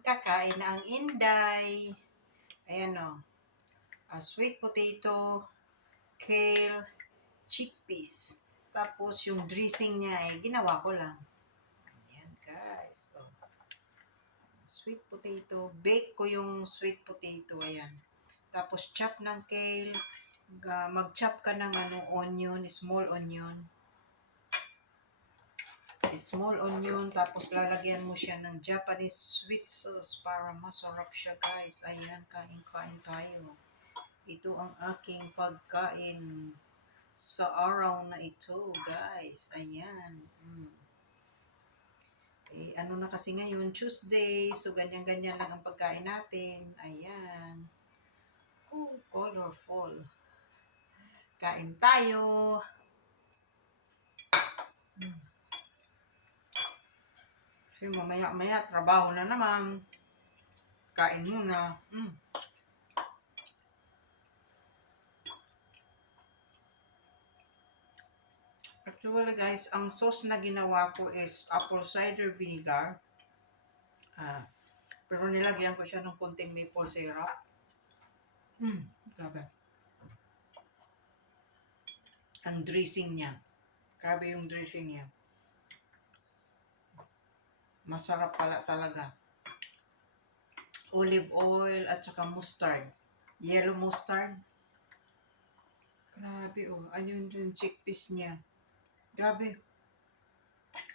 kakain na ang Inday. Ayan o. Sweet potato, kale, chickpeas. Tapos yung dressing niya ay ginawa ko lang. Ayan guys. So, sweet potato. Bake ko yung sweet potato. Ayan. Tapos chop ng kale. Mag-chop ka ng onion, small onion. Small onion, tapos lalagyan mo siya ng Japanese sweet sauce para masarap siya guys. Ayan, kain-kain tayo. Ito ang aking pagkain sa araw na ito guys. Ayan. Ano na kasi ngayon, Tuesday. So, ganyan-ganyan lang ang pagkain natin. Ayan. Oh, colorful. Kain tayo. Kasi mamaya-maya, trabaho na naman. Kain muna. Actually guys, ang sauce na ginawa ko is apple cider vinegar. Pero nilagyan ko siya ng konting maple syrup. Grabe. Ang dressing niya. Grabe yung dressing niya. Masarap pala talaga. Olive oil at saka mustard. Yellow mustard. Grabe oh. Ayun yung chickpeas niya. Grabe.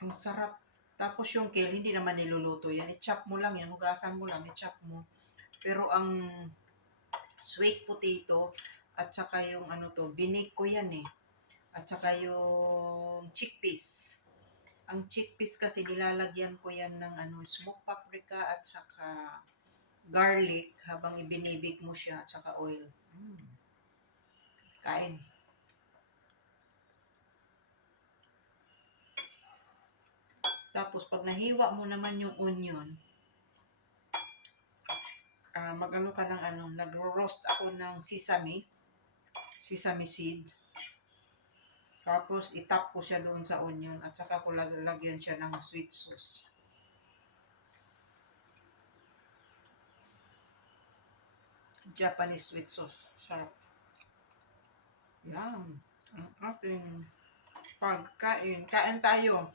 Ang sarap. Tapos yung kale, hindi naman niluluto yan. I-chop mo lang yan. Hugasan mo lang. I-chop mo. Pero ang sweet potato at saka yung binake ko yan eh. At saka yung chickpeas. Ang chickpeas kasi nilalagyan ko yan ng smoked paprika at saka garlic habang ibinibig mo siya at saka oil. Kain. Tapos pag nahiwa mo naman yung onion, mag-ano ka ng nagro-roast ako ng sesame seed. Tapos itap ko siya doon sa onion at saka ko lagyan siya ng sweet sauce. Japanese sweet sauce. Sarap. Yan. Ang ating pagkain. Kain tayo.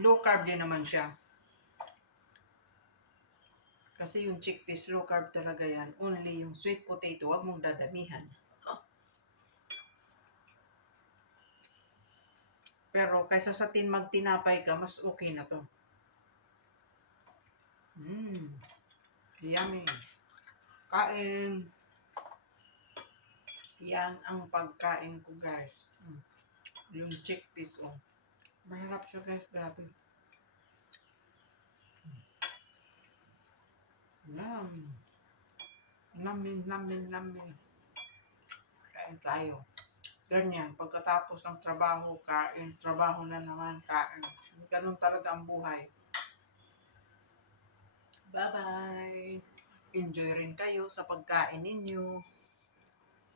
Low carb din naman siya. Kasi yung chickpeas, low carb talaga yan. Only yung sweet potato, wag mong dadamihan. Pero kaysa sa magtinapay ka, mas okay na to. Yummy. Kain. Yan ang pagkain ko guys. Yung chickpeas, oh. Mahirap siya guys, grabe. Yum. Namin. Kain tayo. Ganyan, pagkatapos ng trabaho, kain. Trabaho na naman, kain. Ganun talaga ang buhay. Bye-bye. Enjoy rin kayo sa pagkain ninyo.